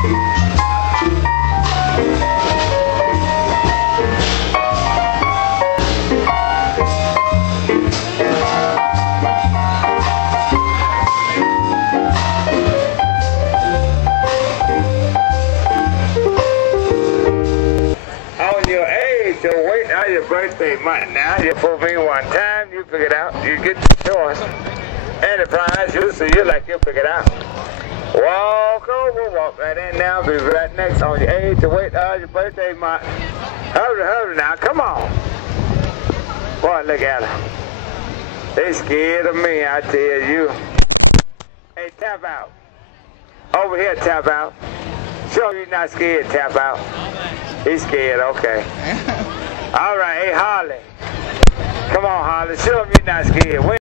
So wait on your birthday month now. You for me one time, you pick it out. You get the choice. And the prize you, so you like you pick it out. Walk over, walk right in now. Be right next on your age to wait on your birthday month. Hurry now, come on. Boy, look at them. They scared of me, I tell you. Hey, tap out. Over here, tap out. Show him you're not scared, tap out. He's scared, okay. All right, hey, Harley. Come on, Harley. Show him you're not scared.